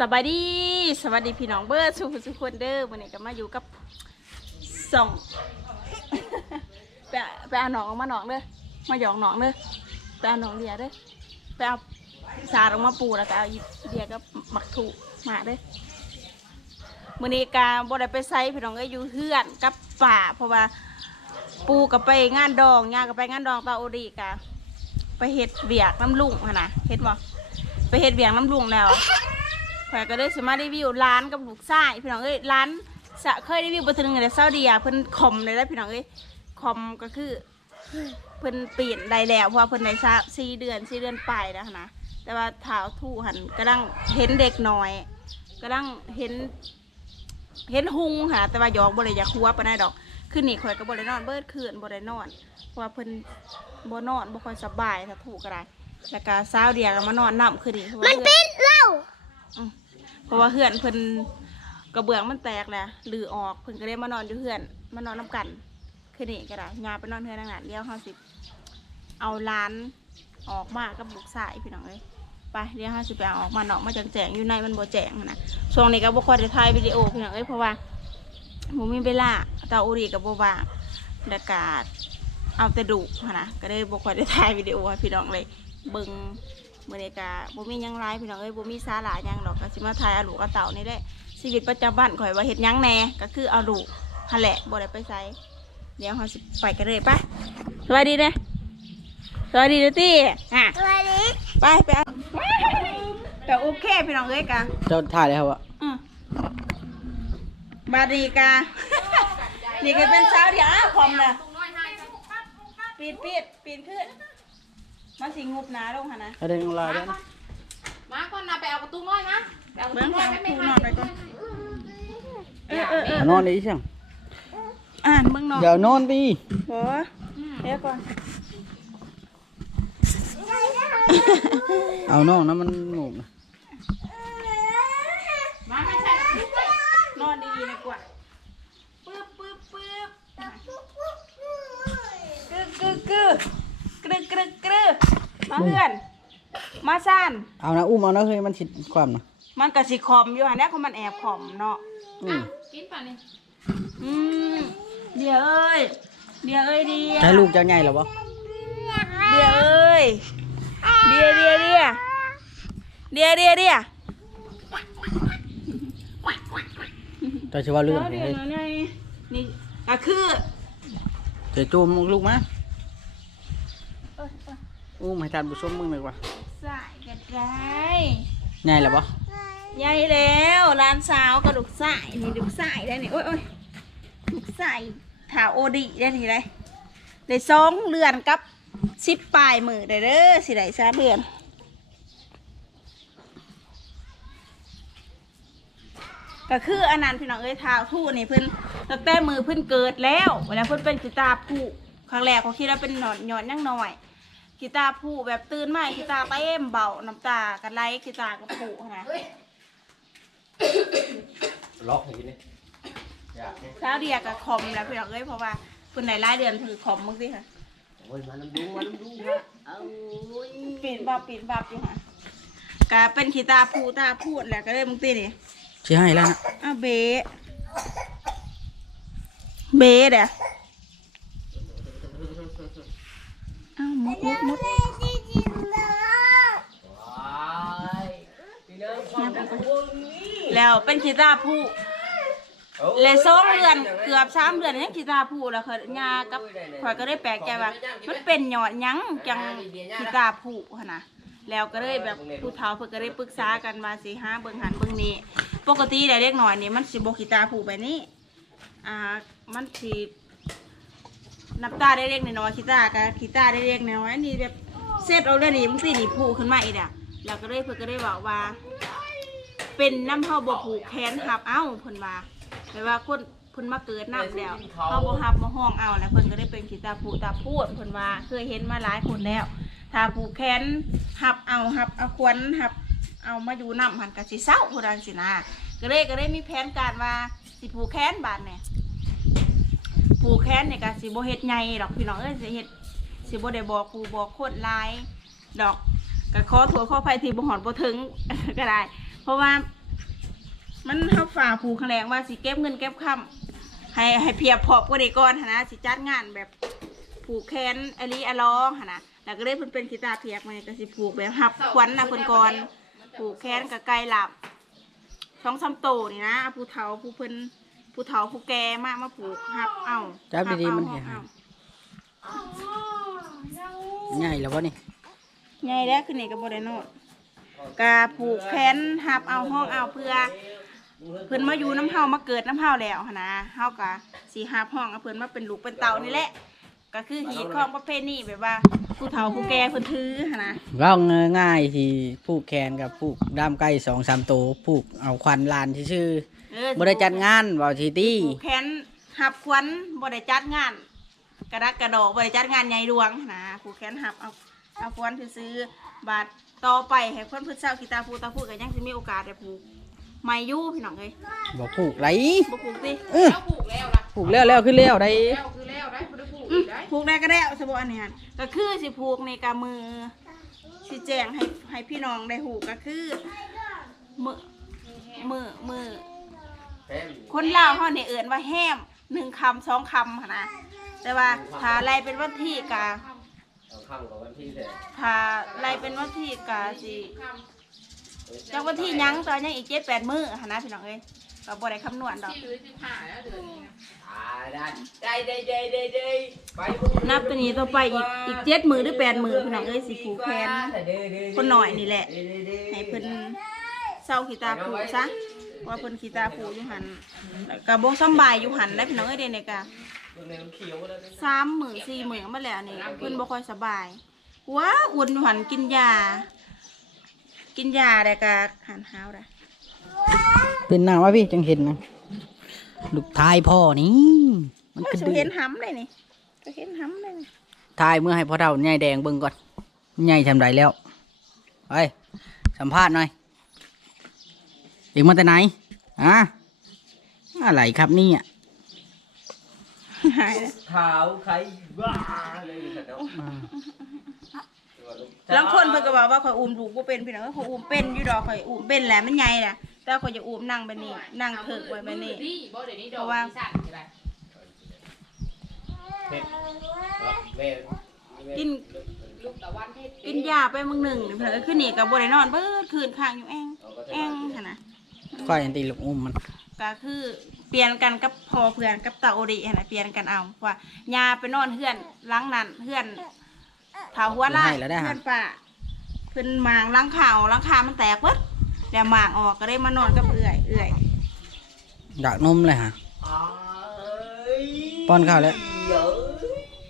สบายดี สวัสดีพี่น้องเบิร์ดสุขสุขคนเด้อวันนี้ก็มาอยู่กับส่องไปเอาไปเอาหนองออกมาหนองเด้อมาหยองหนองเด้อไปเอาหนองเดียเด้อไปเอาสาดออกมาปูแล้วก็เอาอีเดียกับหมักถูมาเด้อมื้อนี้กาบ่ได้ไปไสพี่น้องเอ้อยู่เฮือนกับป่า เพราะว่าปูก็ไปงานดองย่าก็ไปงานดองตาโอดีกะไปเฮ็ดเบียกน้ำลุงนน่ะเฮ็ดบ่ไปเฮ็ดเบียกน้ำลุงแล้ว ข่อยก็ได้สมารีวิวร้านกับลูกชายพี่น้องเอ้ยร้านสะเคยรีวิวบ่ถึงแต่เซาเดียเพิ่นคอมเลยแล้วพี่น้องเอ้ยคอมก็คือเพิ่นเปลี่ยนได้แล้วเพราะว่าเพิ่นได้ซะ4เดือน4เดือนปลายแล้วหั้นนะแต่ว่าเท้าทู่หันกำลังเห็นเด็กน้อยกำลังเห็น เห็นหุงหาแต่ว่าหยอกบ่ได้อยากหัวปานใดดอกคืนนี้ข่อยก็บ่ได้นอนเบิดคืนบ่ได้นอนเพราะว่าเพิ่นบ่นอนบ่ค่อยสบายถ้าถูกก็ได้แล้วก็สาวเดียก็มานอนนํคืนนี้เพราะว่ามันเพื่อนเป็นเหล้าอืม เพราะว่าเพื่อนเพิ่นกระเบื้องมันแตกแหละหรือออกเพิ่นก็เลยมานอนอยู่เพื่อนมานอนน้กันคืนนี้ก็ได้ยาไปนอนเพื่อนนั่งหนาเลี้ยวห้าสิบเอาร้านออกมากับลูกชายพี่น้องเลยไปเลี้ยวห้าสิบไปเอาออกมาเนาะมาจังแจงอยู่ในมันบ่แจงนะช่วงนี้ก็บ่ค่อยได้ถ่ายวิดีโอพี่น้องเอ้ยเพราะว่าผมมีเวลาตาอุรีกับบ่ว่างอากาศเอาแต่ดุนะก็เลยบ่ค่อยได้ถ่ายวิดีโอพี่น้องเลยเบิ่ง มื่อนี้กะบ่มีหยังไรพี่น้องเอ้ยบ่มีสาระหยังดอกก็สิมาถ่ายเอาลูกเอาเต่านี่แหละชีวิตประจำวันข่อยว่าเฮ็ดหยังแหน่ก็คือเอาลูกหั่นแหละบ่ได้ไปไสเดี๋ยวเฮาสิไปกันเลยไปสวัสดีเด้อสวัสดีเด้อตี้อะตัวนี้ไปไปเอาแต่โอเคพี่น้องเอ้ยกะเจ้าถ่ายเลยครับวะอืมบาดนีกะนี่ก็เป็นสาวเดียวอ้าวคอมน่ะปีนปีนปีนขึ้น มันสิงุบหนาลงหั่นนะให้ได้ลงลายด้วยนะมาก่อนนะไปเอาประตูน้อยนะไปเอาประเบิ่ตูงน้อแถยวไม่ไม่ปูนอนไปก่อนเออเออเออเอานอนดีช่างอ่านเบิ่งนอนเดี๋ยวนอนดีโอ้เดี๋ยวก่อนเอานอนนะมันหนุกนะ มาไม่ใช่ นอนดีๆนะกว่าปึ๊บปึ๊บปึ๊บกึกกึกกึกกรึกกรึกกรึก มาเพื่อน มาซ่าน เอานะอุ้มเอานะเฮ้ยมันฉิดความนะมันกะสิขอมอยู่หันแน่เขามันแอบขอมเนาะ อืมกินป่ะนี่อืมเดี๋ยวเอ้ย เดี๋ยวเอ้ยเดียจะให้ลูกเจ้าใหญ่หรอวะเดี๋ยวเอ้ย เดี๋ยวเดี๋ยวเดี๋ยวเดี๋ยวเดี๋ยวเดี๋ยวเจ้าชื่อว่าเรื่องเดี๋ยวเฮ้ยเดี๋ยวนี่ก็คือ เจะจูมลูกมา อุ้มให้ทานบุษมมึงเลยว่ะใส่กันได้ใหญ่หรอวะใหญ่แล้วร้านสาวกระดูกใส่นี่ดูกใส่ได้นี่โอ้ยโอ้ยดูกใส่ถาโอดีได้นี่เลยได้สองเรือนกับสิบปลายมือได้เด้อสิได้สามเรือนก็คืออันนั้นพี่น้องเอ้ยเท้าทู่นี่เพิ่นตั้งแต่มือเพิ่นเกิดแล้วเวลาเพิ่นเป็นกีตาร์ผู้ครั้งแรกเขาคิดว่าเป็นหนอนหยอนยังน้อย กีตาร์ผู้แบบตื่นมากีตาร์เต้มเบาน้ำตากันไหลกีตาร์กับผู้นะล็อกอย่างนี้เช้าเดียกับคอมแล้วพี่น้องเอ้ยเพราะว่าคุณไหนรายเดือนถือคอมมึงสิค่ะโอ้ยมาน้ำดูมาน้ำดูปีนบับปีนบับอยู่ค่ะก็เป็นกีตาร์ผู้ตาพูดแหละก็เลยมึงตีนี่ชี้ให้แล้วนะอ้าวเบะเบะเด้อ อ้าวมุดมุดมุดแล้วเป็นกีตาร์ผู้เลยสองเดือนเกือบสามเดือนยังกีตาร์พูแล้วเขายากับข่อยก็ได้แปลกใจว่ามันเป็นหยอดยังจังกีตาร์ผูหั่นนะแล้วก็เลยแบบผู้เฒ่าเพิ่นก็ได้ปรึกษากันมาสิหาเบิ่งหันเบิ่งนี้ ปกติเด็กน้อยนี่มันสิบ่กีตาร์ผูแบบนี้อ่ามันสิ นับตาได้เล็กน้อยๆกีตากับกีตาได้เล็กน้อยวันนี่แบบเซตเอาเลยนี่มันสินี่ผูขึ้นมาอีกอะแล้วก็เลยเพิ่นก็ได้บอกว่า เป็นน้ำเฮาบ่ผูกแขนหับเอ้าเพิ่นว่าแปลว่าคนเพิ่นมาเกิดน้ำแล้วเขาบ่ฮับมาห้องเอาแล้วเพิ่นก็ได้เป็นขีตาผูตาพูดเพิ่นว่าเคยเห็นมาหลายคนแล้ว ถ้าผูกแขนหับเอาหับเอาควนหับเอามาอยู่น้ำหันก็สิเศร้าพุ่นนันสินะก็เลยก็เลยมีแผนการว่าสิผูกแขนบาดเนี่ย ผูกแขนเนี่ยก็สิบ่เฮ็ดใหญ่ดอกพี่น้องเอ้ยสิเฮ็ดสิบ่ได้บอกครูบอกโคตรลายดอกก็ขอโทษขออภัยที่บ่หอดบ่ถึงก็ได้ เพราะว่ามันเฮาฝ่าผูกแถลงว่าสิเก็บเงินเก็บคำให้ให้เพียบพอบกว่านี้ก่อนหั้นนะสิจัดงานแบบผูกแขนอลีอะลองหั้นนะแล้วก็เลยเพิ่นเป็นกีตาร์เพียกมานี่ก็สิผูกแบบหับควันนะเพิ่นก่อนผูกแขนกับไกลหลับสองสามโตนี่นะผู้เฒ่าผู้เพิ่น ผู้เฒ่าผู้แก่มากมาผูกหับเอาจับดีๆมันหัเห็นบเอาใหญ่แล้วบ่นี่ใหญ่แล้วคือนี่ก็บ่ได้นอนกาผูกแขนหับเอาห้องเอาเพื่อ เพิ่นมาอยู่น้ำเฮามาเกิดน้ำเฮาแล้วหั้นนะเฮาก็สีหาบห้องเอาเพิ่นมาเป็นลูกเป็นเต่านี่แหละ ก็คือหีดของประเพณีแบบว่า ผู้เฒ่าผู้แก่เพิ่นถือหั้นนะเว่าง่ายๆที่ผูกแขนกับผูกด้ามไก่สองสามตัวผูกเอาควันลานชื่อ เออๆบ่ได้จัดงานเว่าทีตี้ผูกแขนหับควันบ่ได้จัดงาน กระดักกระดอกบ่ได้จัดงานใหญ่หลวงหั้นนะผูกแขนหับเอาเอาควันซื้อๆบาดต่อไปให้เพิ่นเพิ่นเศร้ากีตาร์ผูตาผูก็ยังสิมีโอกาสได้ผูกไม่อยู่พี่น้องเอ้ยบ่ผูกไรบ่ผูกติเออแล้วผูกแล้วล่ะผูกแล้วแล้วขึ้นแล้วได้แล้วคือแล้วได้บ่ได้ผูกอือีมกได้ผูกได้ก็ได้เอาสบอันนี้หั่นก็คือสิผูกในกำมือสิแจงให้ให้พี่น้องได้หูก็คือมือมือมือ คนลาวเขาเนี่ยเอื่นว่าแฮมหนึ่งคำสองคำหั่นนะแต่ว่าถ้าอะไรเป็นวันที่กะเอาคำกับวันที่เสร็จถ้าอะไรเป็นวันที่กะสิคจากวันที่หยังตอนยังอีกเจ็ดแปดมื้อหั่นนะพี่น้องเอ้ยก็บ่ได้คำนวณดอกำที่เหลือสิบห้าแล้วเดือนนี้นะได้ได้ได้ได้ได้ไปนับตัวนี้ต่อไปอีกอีกเจ็ดมื้อหรือแปดมื้อพี่น้องเอ้ยสิผูกแขนคนหน่อยนี่แหละให้เพิ่นเศร้าขีตาผูซะ ว่าเพิ่นขีตาผูอยู่หันแล้วก็บ่สำบายอยู่หันได้พี่น้องเอ้ยเด้เนี่ยก็สามหมื่นสี่หมื่นมาแล้วนี่เพิ่นบ่ค่อยสบายว้าอุ่นอยู่หันกินยา กินยาได้ก็หันหาวได้เป็นหน้าว่าพี่จังเห็นนะลูกทายพ่อนี่ มันโอ้ก็ยสิดื้อเห็นหำเลยนี่ก็เห็นหำเลยนี่ทายเมื่อให้พ่อเฒ่าใหญ่แดงเบิ่งก่อนใหญ่ทำไรแล้วไปสัมภาษณ์หน่อย เด็กมาแต่ไหนอะอะไรครับเนี่อะหายแล้วเท้าใครบ้าเลยสัตว์เนาะบางคนเพิ่นก็บอกว่าข่อยอุ้มลูกบ่เป็นพี่น้องเอ้ยข่อยอุ้มเป็นอยู่ดอกข่อยอุ้มเป็นแหละมันใหญ่แหละแต่ข่อยจะอุ้มนั่งแบบนี้นั่งเถิกไว้แบบนี้ดีบ่เดี๋ยวนี้ดอกเพราะว่าอีสั่นใช่ไหมเผ็ดแม่กินลูกตะวันเพชรกินยาไปมึงหนึ่งเผลอขึ้นนี่กับบได้นอนเบิดคืนข้างอยู่แองแองค่ะนะ ค่อยอันตีลูกอุ้มมัน ก็คือเปลี่ยนกันกับพอเพื่อนกับตาโอดีหั่นนะเปลี่ยนกันเอาว่ายาไปนอนเฮือนหล้างนั้นเฮือนเผาหัวไล่เฮือนป่าเพิ่นหมางหล้างข่าวหล้างคามันแตกเบิดแล้วหมางออกก็ได้มานอนกับเอื่อยเอื่อยอยากนมเลยฮะ ป้อนข้าวแล้ว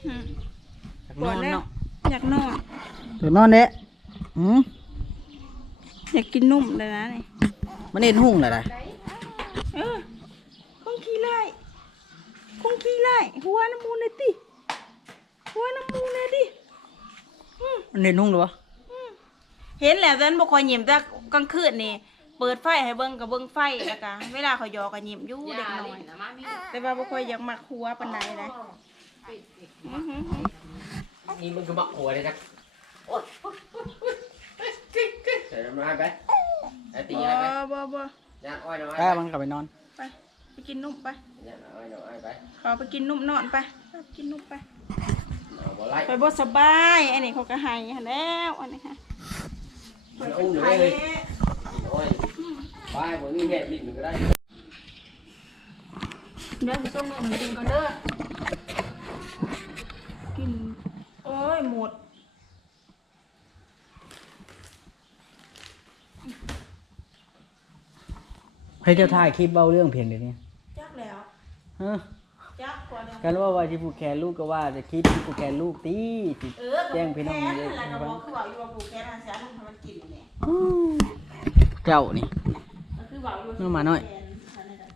อืมอยากนอนเนาะอยากนอนอยากนอนเด้อืมอยากกินนุ่มเลยนะนี่ มันเห็นหุ่งเลยได้เออคงขี้ไล่คงขี้ไล่หัวน้ำมูนเลยติหัวน้ำมูนเลยดิมันเห็นหุ่งหรือวะเห็นแล้วแต่นั้นบ่ค่อยยิ้มแต่กลางคืนนี่เปิดไฟให้เบิ่งก็เบิ่งไฟแล้วก็เวลาเขาหยอกก็ยิ้มอยู่เด็กน้อยนะมามีแต่ว่าบ่ค่อยอยากมักหัวปานใดเลยอื้อหือนี่มันก็บักหัวเลยนะใส่น้ำมันไป ไอ้ตีบ่อะไรไปบ่บ่ย่างอ้อยน้อยถ้าไปมันกลับไปนอน ไปไปกินนุ่มไป ย่างอ้อยน้อยไปขอไปกินนุ่มนอนไปไปกินนุ่มไปเอาบ่ไล่ไปบ่สบายอันนี้เขาก็ให้หั้นแล้วอันนี้ค่ะมันอุ้มอยู่เลยโอ้ยไปบ่มีแม่ลิ้นก็ได้ เดี๋ยวสิส่งนมให้กินก่อนเด้อกินโอ้ยหมด ให้เจ้าถ่ายคลิปเบาเรื่องเพียงเดี๋ยวนี้จักแล้วเฮ้อจักกว่าเดิมกันว่าว่าที่ผูกแขนลูกก็ว่าจะคลิปที่ผูกแขนลูกตีสิเออแจ้งพี่น้องเลเลยยแล้วก็บอกคือบอกอยู่ว่าผูกแขนอาเสียนุ่มให้มันกินเนี่ยเจ้านี่ ก็คือบอกอยู่นุ่มมาหน่อยแขอันนั้นน่ะ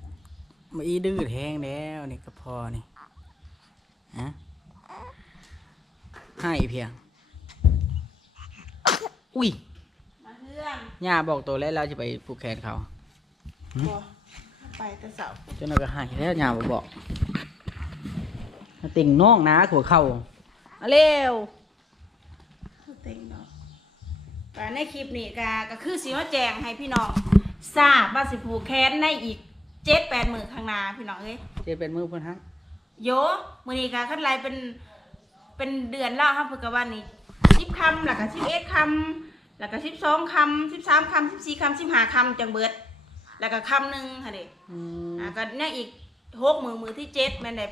มาอีดื้อแทงแล้วนี่ก็พอนี่ฮะให้เพียง อุ้ยมาเพื่อนย่าบอกตัวแล้วเราจะไปผูกแขนเขา บ่ไปแต่เสาร์จนเราก็ให้แล้วย่าบอกบอกติ่งน้องนะขัวเข่าเอาเร็ว เต็งเนาะก็ในคลิปนี้ก็ก็คือสิมาแจงให้พี่น้องทราบว่าสิผูกแขนในอีกเจ็ดแปดหมื่นข้างหน้าพี่น้องเอ้ย เจเป็นมือเพิ่นฮักโยมื้อนี้ค่ะคันไลเป็นเป็นเดือนแล้วครับเพิ่นก็ว่านี่10คำแล้วก็11คำแล้วก็12คำ13คำ14คำ15คำจังเบิด แล้วก็คำหนึงค่ะเด้อืมอ่าก็เนี่ยอีกหกมือมือที่เจ็ดแม่นได้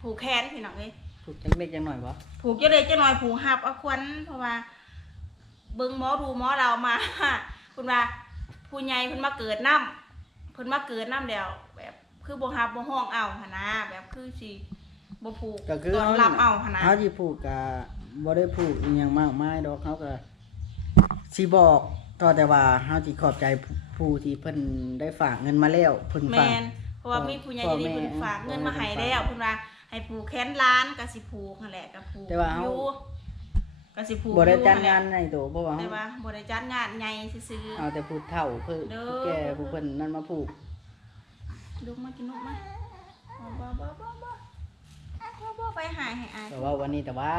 ผูกแขนพี่น้องเอ้ยถูกจังเล็กจังหน่อยบ่ผูกจะเลยจะหน่อยผูกหับเอาควันเพราะว่าเบิ่งหมอดูหมอเรามา คุณว่าผู้ใหญ่เพิ่นมาเกิดน้ำเพิ่นมาเกิดน้ำเดียวแบบคือบ่ฮับบ่ห้องเอาหนนะแบบคือสิบ่ผูกก็คือตอนรับเอาหนนะเฮาสิผูกก็บ่ได้ผูกอีหยังมากมายดอกเฮาก็สิบอก ต่อแต่ว่าเฮาสิขอบใจผู้ที่เพิ่นได้ฝากเงินมาแล้วเพิ่นแมฝาก นเพราะว่ามีผู้ใหญ่พ่อใจดีแม่เพิ่นฝากเงินมาให้พ่อแม่แล้วเพิ่นว่าให้ผูกแขนล้านก็สิผูกนั่นแหละก็ผูกแต่ว่าเฮาอยู่ก็สิผูกบ่ได้อยู่จัดนั่นแหละงานในโตเพราะว่าแต่เฮาว่าบริจาคงานใหญ่ซื้อเอาแต่ผู้เฒ่าเพิ่นเด้อ ผู้แก่ผู้เพิ่นนั่นมาผูกๆลูกมากินนกมาบ่บ่บ่บ่บ่บ่บ่ไปหายให้อายแต่ว่าวันนี้แต่ว่า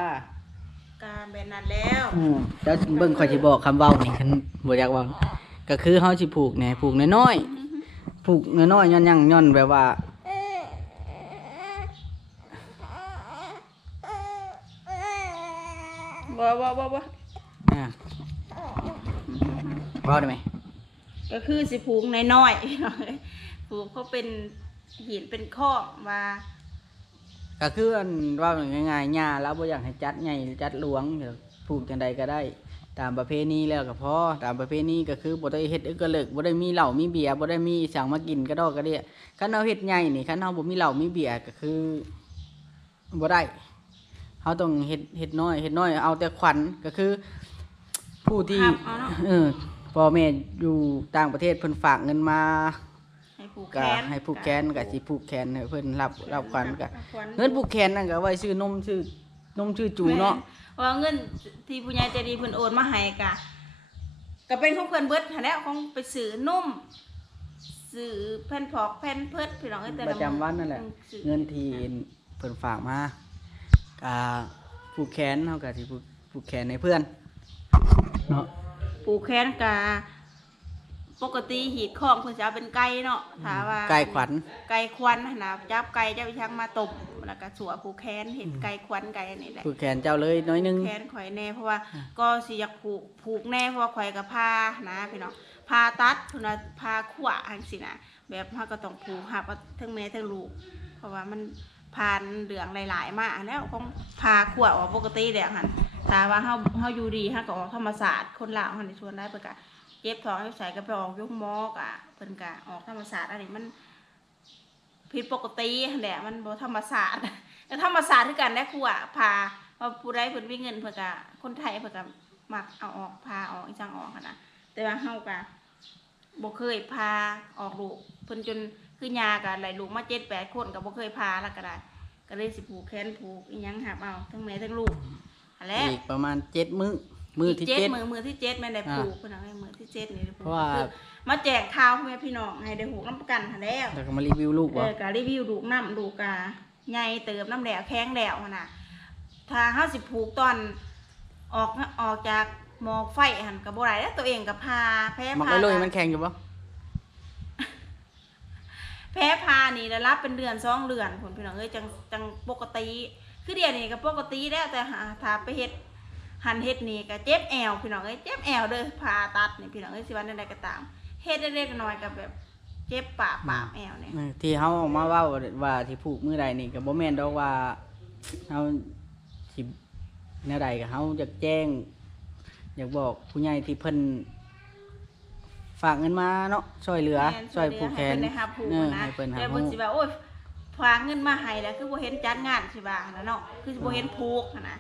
การแบบนั้นแล้วอืมแล้วเบิ่งข่อยสิบอกคำเว้านี่คันบ่อยากเว้าก็คือเฮาสิผูกแหน่ผูกน้อยๆผูกน้อยๆย้อนหยังย้อนแบบว่า บ่บ่บ่บ่อ่าเว้าได้ไหมก็คือสิผูกน้อยๆพี่น้องเอ้ยผูกเขาเป็นหินเป็นข้อกว่า ก็คืออันเว่าง่ายๆญาแล้วบ่อยากให้จัดใหญ่จัดหลวงเดี๋ยวผูกจังใดก็ได้ ตามประเพณีแล้วก็พอตามประเพณีก็คือบ่ได้เฮ็ดอึกกระเลิกบ่ได้มีเหล้ามีเบียร์บ่ได้มีสั่งมากินกระดอกกระเดียคันเฮาเฮ็ดใหญ่นี่คันเฮาบ่มีเหล้ามีเบียร์ก็คือบ่ได้เฮาต้องเฮ็ดเฮ็ดน้อยเฮ็ดน้อยเอาแต่ขวัญก็คือ ผู้ที่ครับเอาเนาะเออพ่อแม่อยู่ต่างประเทศเพิ่นฝากเงินมาให้ ผูกแขก็นให้ผูกแขนก็สิผูกแขนให้เพิ่นรับรับขวัญก็รับขวัญเงินผูกแขนนั่นก็ไว้ซื้อนมซื้อนมซื้อจูเนาะแม่ว่าเงินที่ผู้ใหญ่ใจดีเพิ่นโอนมาให้กะก็เป็นของเพิ่นเบิดหันแหล้วของไปซื้อนุ่มซื้อแผ่นพอกแผ่นเพิดพี่น้องเอ้ยแต่ปละระจำวันนั่นแหละ ซื้อ เงินที่เพิ่นฝากมาก็ผูกแขนเฮาก็สิผูกผูกแขนให้เพื่อนเนาะผูกแขนกะ ปกติหีดของเพิ่นจะเอาเป็นไก่เนาะถ้าว่าไก่ขวัญ ไก่ควันหั่นนะจับไก่จับไปชังมาตบแล้วก็สัวผูกแขนเห็นไก่ควันไก่อันนี้แหละ ผูกแขนเจ้าเลยน้อยหนึง แขนข่อยแน่เพราะว่าก็สิอยากผูกผูกแน่เพราะว่าข่อยกับพานะพี่น้องพาตัดเพิ่นว่าพาขวจังซี่นะแบบเฮาก็ต้องผูกหับเอาทั้งแม่ทั้งลูก เพราะว่ามันผ่านเดืองหลาย ๆ มาแล้วของพาขวออกปกติแล้วหั่นถ้าว่าเฮาเฮาอยู่ดีเฮาก็ออกธรรมศาสตร์คนลาวเฮานี่ชวนได้เพิ่นก็ เจ็บท้องให้ใส่ก็ไปออกยุกหมอกอะเพิ่นก็ออกธรรมศาสตร์อันนี้มันผิดปกติแหละมันบ่ธรรมศาสตร์แต่ธรรมศาสตร์คือกันได้ครูอะพาว่าผู้ใดเพิ่นมีเงินเพิ่นก็คนไทยเพิ่นก็มักเอาออกพาออกอีจังออกนะแต่ว่าเฮาก็บ่เคยพาออกลูกเพิ่นจนคือยาก็ไหลลูกมา7 8คนก็บ่เคยพาแล้วก็ได้ก็เลยสิผูกแขนผูกอีหยังหับเอาทั้งแม่ทั้งลูกอันแหละ อีกประมาณ7มื้อ มื้อที่เจ็ดเจ็ดมือมือที่เจ็ดแม่นได้อ่าผูกเพิ่นเอาให้มือที่เจ็ดนี่ได้ผูกเพราะว่าคือมาแจกข่าวพ่อแม่พี่น้องให้ได้หูกน้ำประกันหันแล้วแล้วก็มารีวิวลูกเอบ่อการรีวิวดูกน้ำดูกาใหญ่เติมน้ำแดวแข้งแดวหั่นน่ะถ้าห้าสิบผูกตอนออกออกจากหมอกไฟหันกับโบไรแล้วตัวเองกับพาแพ้มักพาไว้เลยมันแข็งอยู่บ่แพ้พานี่ได้รับเป็นเดือนสองเดือนผลพี่น้องเอ้ยจังจังปกติคือเดี๋ยวนี้ก็ปกติแล้วแต่หาถ้าไปเฮ็ด หันเฮ็ดนี่ก็เจ็บแอวพี่น้องเอ้ยเจ็บแอวเด้อผ่าตัดนี่พี่น้องเอ้ยสิวันใดๆก็ตามเฮ็ดเล็กๆน้อยๆก็แบบเจ็บปากปากแอวเนี่ยเออที่เฮาออกมาเว้าว่าที่ผูกมื้อใดนี่ก็บ่แม่นดอกว่าเฮาสิแนวใดก็เฮาอยากแจ้ง อยากบอกผู้ใหญ่ที่เพิ่นฝากเงินมาเนาะช่วยเหลือแม่นช่วยผูกแขนให้เพิ่นได้หาผูกเออนะให้เพิ่นหาแต่ผูเพิ่นกสิว่าโอ้ยฝากเงินมาให้แล้วคือบ่เห็นจัดงานสิว่าหั่นน่ะเนาะคือบ่เห็นผูกหั่นน่ะ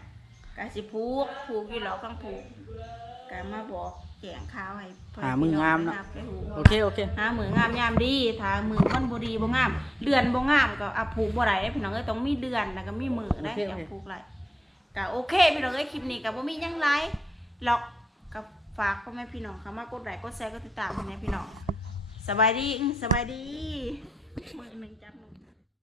ก็สิผูกผูกอยู่แล้วต้องผูกก็มาบอกแจ้งข่าวให้เพิ่นหามืองามเนาะ ไปหูโอเคโอเค หามืองามยามดีถ้ามือมันบ่ดีบ่งาม เดือนบ่งามก็อะผูกบ่ได้พี่น้องเอ้ยต้องมีเดือนแล้วก็มีมือได้อยากผูกไหลก็โอเคพี่น้องเอ้ยคลิปนี้ก็บ่มีหยังหลายหรอกก็ฝากพ่อแม่พี่น้องเข้ามากดไลค์กดแชร์กดติดตามให้แม่พี่น้องสบายดีอื้อสบายดีมือหนึงจับหนู